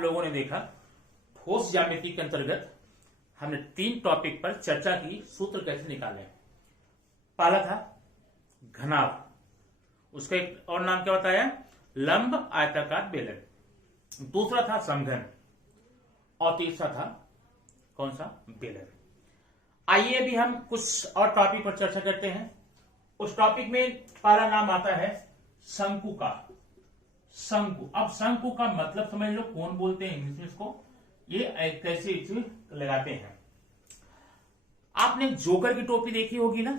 आप लोगों ने देखा ठोस ज्यामिति के अंतर्गत हमने 3 टॉपिक पर चर्चा की, सूत्र कैसे निकाले। पहला था घनाभ, उसका एक और नाम क्या बताया, लंब आयताकार बेलन। दूसरा था समघन और तीसरा था कौन सा, बेलन। आइए अभी हम कुछ और टॉपिक पर चर्चा करते हैं। उस टॉपिक में पहला नाम आता है शंकु का। शंकु, अब शंकु का मतलब समझ लो, कौन बोलते हैं इंग्लिश में इसको, ये कैसे चीज लगाते हैं। आपने जोकर की टोपी देखी होगी ना,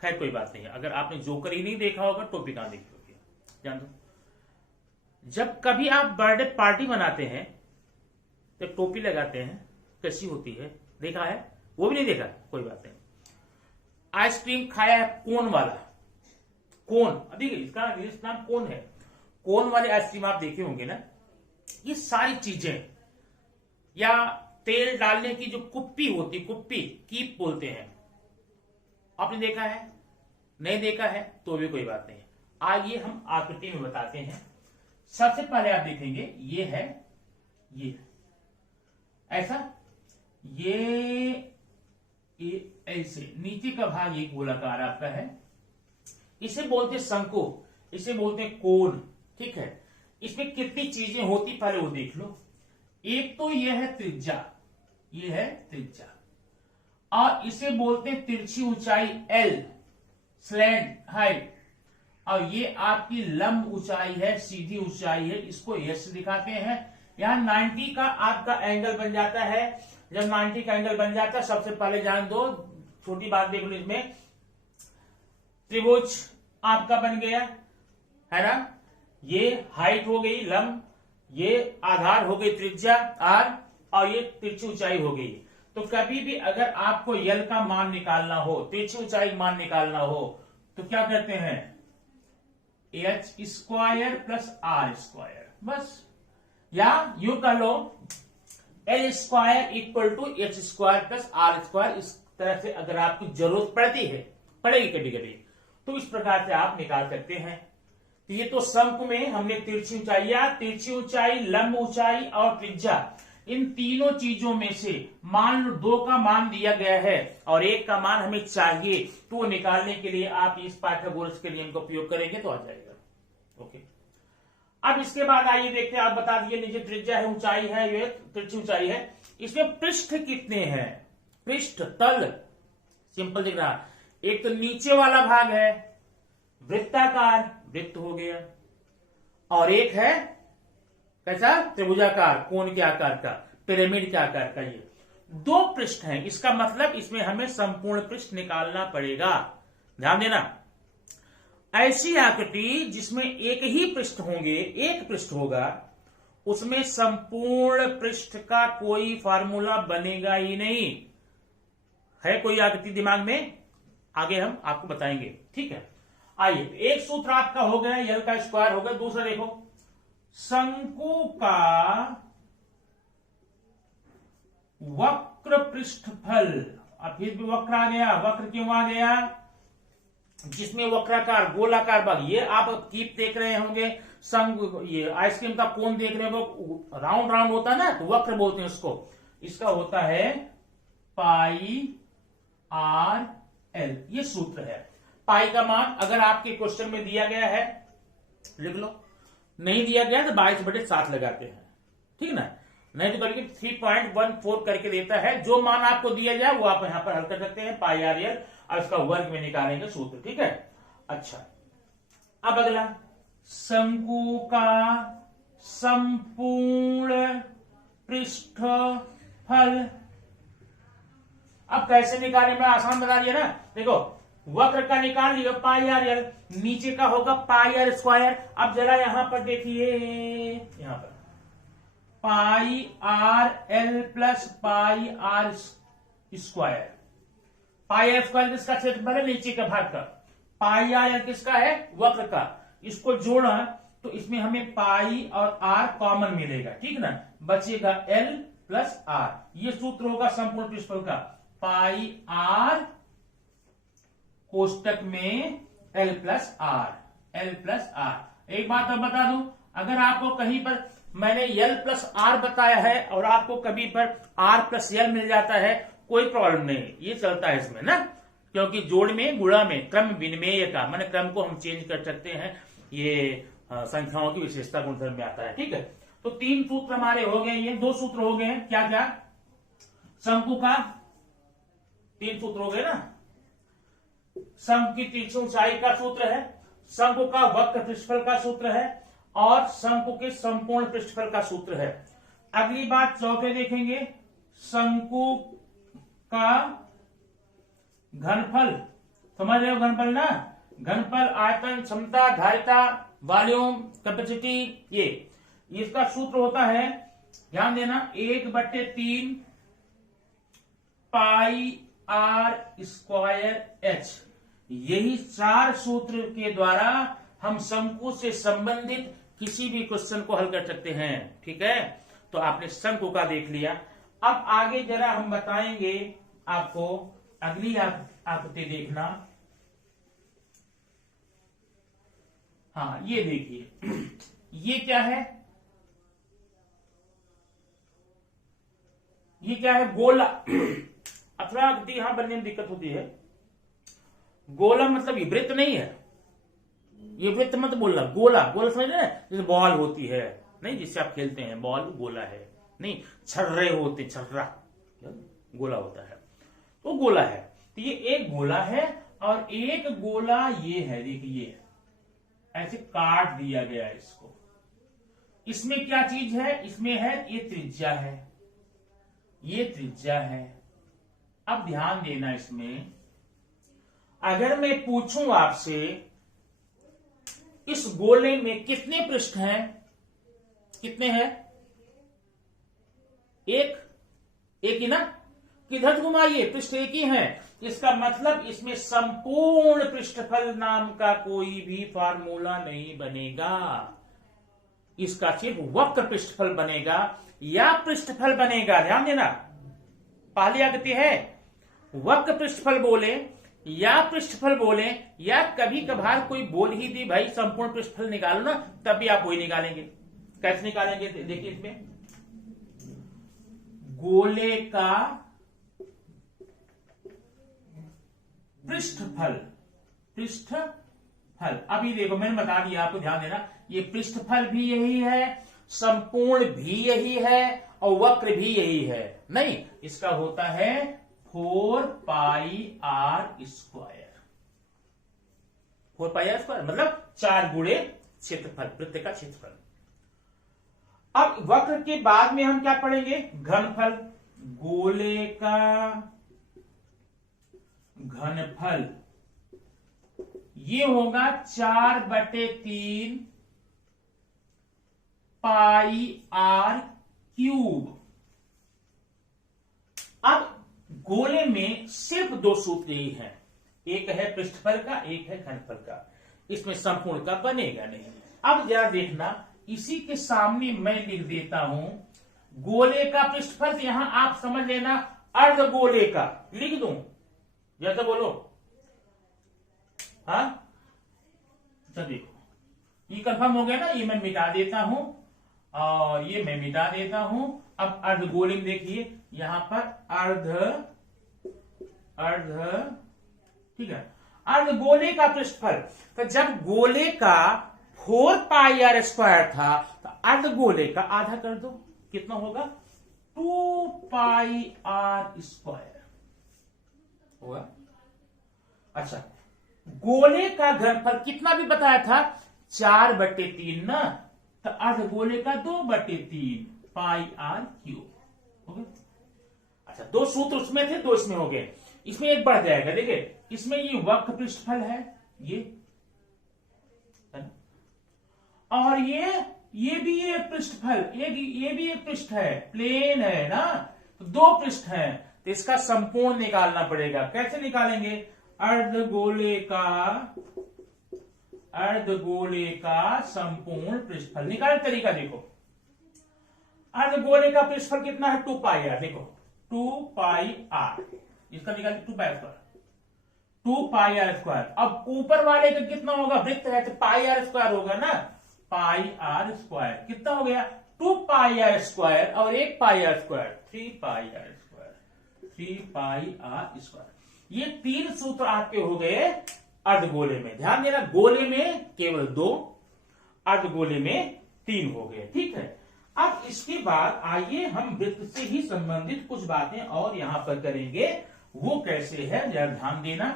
खैर कोई बात नहीं, अगर आपने जोकर ही नहीं देखा होगा टोपी कहां देखी होगी, जान दो। जब कभी आप बर्थडे पार्टी मनाते हैं तो टोपी लगाते हैं, कैसी होती है, देखा है? वो भी नहीं देखा, कोई बात नहीं। आइसक्रीम खाया है कोन वाला, कोन, अभी इसका नाम कोन है, कोन वाले आइसक्रीम आप देखे होंगे ना। ये सारी चीजें, या तेल डालने की जो कुप्पी होती, कुप्पी कीप बोलते हैं, आपने देखा है? नहीं देखा है तो भी कोई बात नहीं। आइए हम आकृति में बताते हैं। सबसे पहले आप देखेंगे ये है, ये ऐसा, ये ऐसे नीचे का भाग ये गोलाकार आपका है, इसे बोलते शंकु, इसे बोलते कोन, ठीक है। इसमें कितनी चीजें होती पहले वो देख लो। एक तो ये है त्रिज्या, ये है त्रिज्या, और इसे बोलते हैं तिरछी ऊंचाई L, स्लैंट हाइट, और ये आपकी लंब ऊंचाई है, सीधी ऊंचाई है, इसको S दिखाते हैं। यहां 90 का आपका एंगल बन जाता है। जब 90 का एंगल बन जाता है, सबसे पहले जान दो, छोटी बात देख लो, इसमें त्रिभुज आपका बन गया है ना। ये हाइट हो गई लंब, ये आधार हो गई त्रिज्या R, और ये तिरछी ऊंचाई हो गई। तो कभी भी अगर आपको यल का मान निकालना हो, तिरछी ऊंचाई मान निकालना हो, तो क्या करते हैं, h² प्लस R², बस। या यूं कह लो L² equal to h² plus R²। इस तरह से अगर आपकी जरूरत पड़ती है, पड़ेगी कभी कभी, तो इस प्रकार से आप निकाल सकते हैं। तो ये तो शंकु में हमने तिरछी ऊंचाई, या तिरछी ऊंचाई, लंब ऊंचाई और त्रिज्या, इन तीनों चीजों में से मान लो 2 का मान दिया गया है और 1 का मान हमें चाहिए, तो निकालने के लिए आप इस पाइथागोरस के नियम का उपयोग करेंगे तो आ जाएगा। ओके, अब इसके बाद आइए देखते हैं। आप बता दिए नीचे त्रिज्या है, ऊंचाई है, ये तिरछी ऊंचाई है। इसमें पृष्ठ कितने हैं, पृष्ठ, तल, सिंपल दिख रहा। एक तो नीचे वाला भाग है वृत्ताकार, वृत्त हो गया, और एक है कैसा, त्रिभुजाकार, कोण के आकार का, पिरामिड के आकार का। ये 2 पृष्ठ हैं, इसका मतलब इसमें हमें संपूर्ण पृष्ठ निकालना पड़ेगा। ध्यान देना, ऐसी आकृति जिसमें एक ही पृष्ठ होंगे, एक पृष्ठ होगा, उसमें संपूर्ण पृष्ठ का कोई फार्मूला बनेगा ही नहीं। है कोई आकृति दिमाग में, आगे हम आपको बताएंगे, ठीक है। आइए, एक सूत्र आपका हो गया, यल का स्क्वायर हो गया। दूसरा देखो, शंकु का वक्र पृष्ठफल। अब फिर भी वक्र आ गया, वक्र क्यों आ गया, जिसमें वक्राकार, गोलाकार भाग, ये आप कीप देख रहे होंगे, ये आइसक्रीम का कोन देख रहे हो, राउंड राउंड होता है ना, तो वक्र बोलते हैं उसको। इसका होता है पाई RL, ये सूत्र है। पाई का मान अगर आपके क्वेश्चन में दिया गया है लिख लो, नहीं दिया गया तो 22/7 लगाते हैं, ठीक है ना। नहीं तो बल्कि 3.14 करके देता है। जो मान आपको दिया जाए वो आप यहां पर हल कर सकते हैं, पाई RL, और इसका वर्ग में निकालेंगे सूत्र, ठीक है। अच्छा, अब अगला, शंकु का संपूर्ण पृष्ठफल। अब कैसे निकालें, मैं आसान बता दिया ना। देखो, वक्र का निकाल लियो पाई RL, नीचे का होगा पाई R²। अब जरा यहां पर देखिए, यहां पर पाई RL प्लस पाई R²। पाई R² किसका क्षेत्रफल है, नीचे का भाग का। पाई RL किसका है, वक्र का। इसको जोड़ा तो इसमें हमें पाई और R कॉमन मिलेगा, ठीक ना, बचेगा L प्लस R। ये सूत्र होगा संपूर्ण पृष्ठफल का, पाई R कोष्टक में L plus R, L plus R। एक बात अब बता दूं, अगर आपको कहीं पर मैंने L प्लस आर बताया है और आपको कभी पर R प्लस L मिल जाता है, कोई प्रॉब्लम नहीं, ये चलता है इसमें ना, क्योंकि जोड़ में गुणा में क्रम विनिमेय का माने क्रम को हम चेंज कर सकते हैं, ये संख्याओं की विशेषता गुणधर्म में आता है। ठीक है, तो 3 सूत्र हमारे हो गए, ये 2 सूत्र हो गए हैं, क्या क्या, शंकु का 3 सूत्र हो गए ना, शंकु की तीक्ष्ण ऊंचाई का सूत्र है, शंकु का वक्र पृष्ठफल का सूत्र है और शंकु के संपूर्ण पृष्ठफल का सूत्र है। अगली बात चौथे देखेंगे, शंकु का घनफल, समझ रहे हो घनफल ना, घनफल, आयतन, क्षमता, धारिता, वॉल्यूम, कैपेसिटी, ये इसका सूत्र होता है, ध्यान देना, 1/3 पाई आर स्क्वायर एच। यही 4 सूत्र के द्वारा हम शंकु से संबंधित किसी भी क्वेश्चन को हल कर सकते हैं। ठीक है, तो आपने शंकु का देख लिया। अब आगे जरा हम बताएंगे आपको, अगली आकृति देखना। हाँ, ये देखिए, ये क्या है, ये क्या है, गोला। अथवा आकृति यहां बनने में दिक्कत होती है, गोला मतलब ये वृत्त नहीं है, ये वृत्त मत बोलना, गोला, गोला समझ रहे हैं, जैसे बॉल होती है नहीं, जिससे आप खेलते हैं, बॉल गोला है नहीं, छर्रे होते, छर्रा गोला होता है, तो गोला है। तो ये एक गोला है और एक गोला ये है, देखिए ऐसे काट दिया गया है इसको। इसमें क्या चीज है, इसमें है ये त्रिज्या है, ये त्रिज्या है। अब ध्यान देना, इसमें अगर मैं पूछूं आपसे इस गोले में कितने पृष्ठ हैं, कितने हैं, एक ही ना, किधर घुमाइए पृष्ठ एक ही है, इसका मतलब इसमें संपूर्ण पृष्ठफल नाम का कोई भी फार्मूला नहीं बनेगा, इसका सिर्फ वक्र पृष्ठफल बनेगा या पृष्ठफल बनेगा। ध्यान देना, पहली आकृति है, वक्र पृष्ठफल बोले या पृष्ठफल बोले, या कभी कभार कोई बोल ही दी भाई संपूर्ण पृष्ठफल निकालो ना, तब भी आप वही निकालेंगे। कैसे निकालेंगे, देखिए इसमें गोले का पृष्ठफल, पृष्ठफल, अभी देखो मैंने बता दिया आपको, ध्यान देना, ये पृष्ठफल भी यही है, संपूर्ण भी यही है और वक्र भी यही है। नहीं, इसका होता है 4 pi are square, 4 pi are square मतलब 4 गुणे क्षेत्रफल, वृत्त का क्षेत्रफल। अब वक्र के बाद में हम क्या पढ़ेंगे, घनफल, गोले का घनफल, ये होगा 4/3 पाई आर क्यूब। अब गोले में सिर्फ 2 सूत्र ही हैं, एक है पृष्ठफल का, एक है घनफल का, इसमें संपूर्ण का बनेगा नहीं। अब जरा देखना, इसी के सामने मैं लिख देता हूं गोले का पृष्ठफल, यहां आप समझ लेना अर्ध गोले का लिख दूं, जैसा बोलो, हाँ चल देखो, ये कंफर्म हो गया ना, ये मैं मिटा देता हूं और ये मैं मिटा देता हूं। अब अर्ध गोले में देखिए, यहां पर अर्ध, ठीक है, अर्ध गोले का पृष्ठफल, तो जब गोले का 4 पाई आर स्क्वायर था, तो अर्ध गोले का आधा कर दो, कितना होगा, 2 पाई आर स्क्वायर होगा। अच्छा, गोले का घनफल कितना भी बताया था, 4/3 ना, तो अर्ध गोले का 2/3 पाई आर क्यूब हो गया। अच्छा, 2 सूत्र उसमें थे, 2 इसमें हो गए, इसमें एक बढ़ जाएगा, देखिए इसमें ये वक्र पृष्ठफल है, ये है ना? और ये भी एक पृष्ठफल, ये भी एक पृष्ठ है, प्लेन है ना, तो 2 पृष्ठ हैं, तो इसका संपूर्ण निकालना पड़ेगा। कैसे निकालेंगे, अर्ध गोले का संपूर्ण पृष्ठफल निकाल, तरीका देखो, अर्ध गोले का पृष्ठफल कितना है, 2 पाई आर, देखो 2 पाई आर, इसका निकाल 2 pi square, 2 pi are square. अब ऊपर वाले का कितना होगा, वृत्त है तो पाई आर स्क्वायर होगा ना, पाई आर स्क्वायर कितना हो गया, 2 पाई आर स्क्वायर और 1 pi are square, 3 pi are square, 3 pi are square. ये 3 सूत्र आपके हो गए अर्धगोले में। ध्यान देना, गोले में केवल 2, अर्धगोले में 3 हो गए। ठीक है, अब इसके बाद आइए हम वृत्त से ही संबंधित कुछ बातें और यहां पर करेंगे। वो कैसे है जरा ध्यान देना।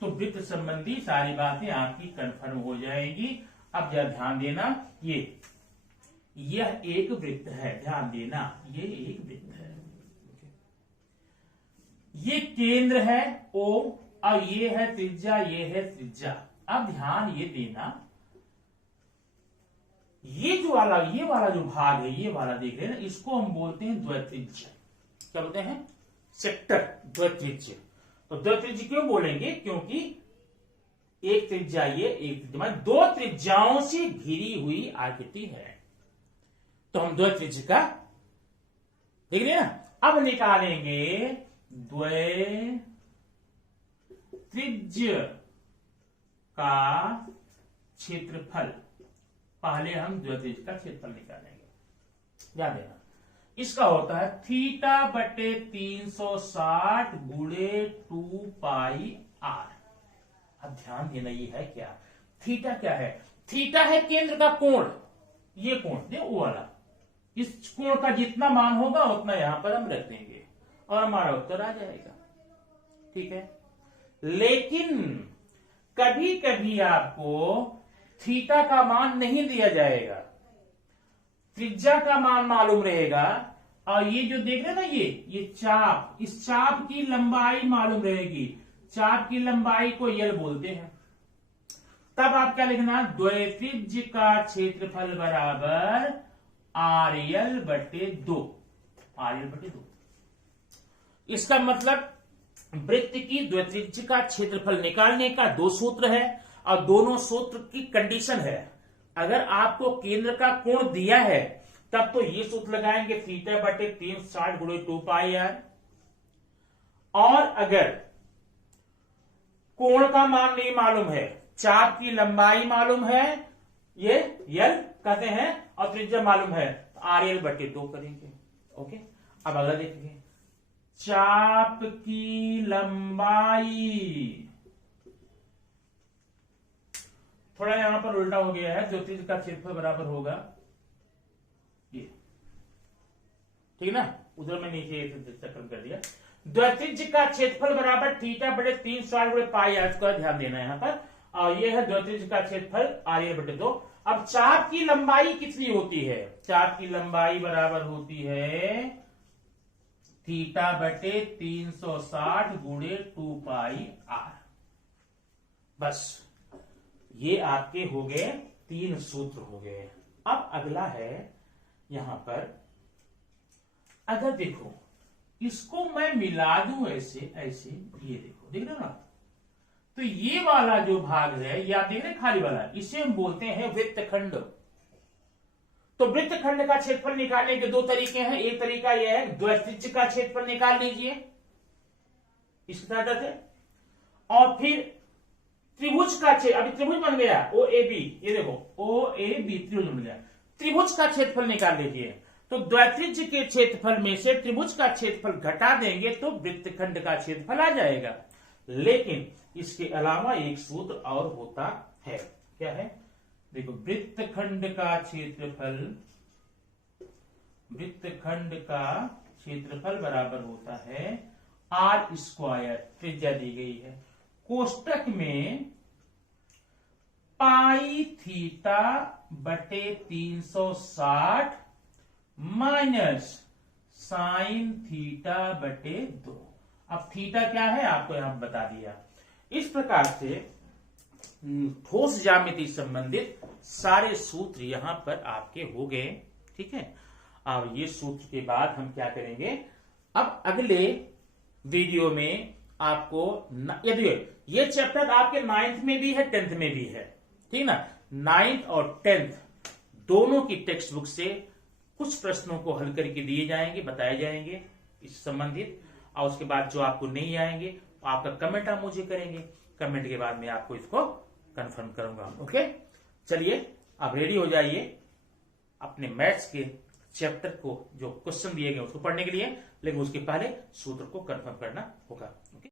तो वृत्त संबंधी सारी बातें आपकी कंफर्म हो जाएंगी। अब जरा ध्यान देना, यह एक वृत्त है, ध्यान देना, ये एक वृत्त है, ये केंद्र है O और ये है त्रिज्या, ये है त्रिज्या। अब ध्यान ये देना, ये वाला जो भाग है, ये वाला देख रहे हैं ना, इसको हम बोलते हैं द्वित्रिज्य। क्या बोलते हैं? सेक्टर, द्वित्रिज्य। तो द्वित्रिज्य क्यों बोलेंगे? क्योंकि एक त्रिज्या ये, एक त्रिज्या, 2 त्रिज्याओं से घिरी हुई आकृति है। तो हम द्वित्रिज्य का देख रहे हैं ना। अब निकालेंगे द्वित्रिज्य का क्षेत्रफल। पहले हम द्वित्रिज्य का क्षेत्रफल निकालेंगे। ध्यान देना, इसका होता है थीटा बटे 360 गुणे 2 पाई आर। अब ध्यान देना, ये है क्या? थीटा क्या है? थीटा है केंद्र का कोण, ये कोण दे वो वाला। इस कोण का जितना मान होगा उतना यहां पर हम रख देंगे और हमारा उत्तर आ जाएगा। ठीक है, लेकिन कभी कभी आपको थीटा का मान नहीं दिया जाएगा, त्रिज्या का मान मालूम रहेगा। और ये जो देख रहे हैं ना, ये चाप, इस चाप की लंबाई मालूम रहेगी। चाप की लंबाई को यल बोलते हैं। तब आप क्या लिखना? द्वित्रिज्य का क्षेत्रफल बराबर RL बटे 2, RL बटे 2। इसका मतलब वृत्त की द्वित्रिज्य का क्षेत्रफल निकालने का 2 सूत्र है और दोनों सूत्र की कंडीशन है। अगर आपको केंद्र का कोण दिया है तब तो ये सूत्र लगाएंगे, थीटा बटे 360 गुणे 2 पाई आर। और अगर कोण का मान नहीं मालूम है, चाप की लंबाई मालूम है, ये यल कहते हैं, और त्रिज्या मालूम है, तो RL बटे 2 करेंगे। ओके, अब अगला देखेंगे, चाप की लंबाई। थोड़ा यहां पर उल्टा हो गया है, द्वित्रिज्य का क्षेत्रफल बराबर होगा ये, ठीक है ना। उधर में नीचे चक्कर कर दिया। द्वित्रिज्य का क्षेत्रफल बराबर थीटा बटे 360 गुणे पाई आर स्क्वायर। ध्यान देना यहां पर, और ये है द्वित्रिज्य का क्षेत्रफल RL बटे 2। अब चाप की लंबाई कितनी होती है? चाप की लंबाई बराबर होती है थीटा बटे 360 गुणे 2 पाई आर। बस ये आपके हो गए 3 सूत्र हो गए। अब अगला है यहां पर, अगर देखो इसको मैं मिला दूं ऐसे ऐसे, ये देखो, देख रहे हो ना, तो ये वाला जो भाग है, या देख रहे खाली वाला, इसे हम बोलते हैं वृत्तखंड। तो वृत्तखंड का क्षेत्रफल निकालने के 2 तरीके हैं। एक तरीका यह है द्वित्रिज्य का क्षेत्रफल निकाल लीजिए इस तरह से, और फिर त्रिभुज का क्षेत्र, अभी त्रिभुज बन गया OAB, ये देखो OAB त्रिभुज बन गया। त्रिभुज का क्षेत्रफल निकाल लीजिए, तो द्वित्रिज्य के क्षेत्रफल में से त्रिभुज का क्षेत्रफल घटा देंगे तो वृत्तखंड का क्षेत्रफल आ जाएगा। लेकिन इसके अलावा एक सूत्र और होता है, क्या है? देखो, वृत्तखंड का क्षेत्रफल बराबर होता है R स्क्वायर, त्रिज्या दी गई है, कोष्टक में पाई थीटा बटे 360 माइनस साइन थीटा बटे 2। अब थीटा क्या है आपको यहां बता दिया। इस प्रकार से ठोस ज्यामिति संबंधित सारे सूत्र यहां पर आपके हो गए। ठीक है, अब ये सूत्र के बाद हम क्या करेंगे, अब अगले वीडियो में आपको यदि ये चैप्टर आपके 9th में भी है 10th में भी है, ठीक ना, 9th और 10th दोनों की टेक्स्ट बुक से कुछ प्रश्नों को हल करके दिए जाएंगे, बताए जाएंगे इस संबंधित। और उसके बाद जो आपको नहीं आएंगे आपका कमेंट आप मुझे करेंगे, कमेंट के बाद मैं आपको इसको कंफर्म करूंगा। ओके, चलिए अब रेडी हो जाइए अपने मैथ्स के चैप्टर को जो क्वेश्चन दिए गए उसको पढ़ने के लिए, लेकिन उसके पहले सूत्र को कंफर्म करना होगा। ओके।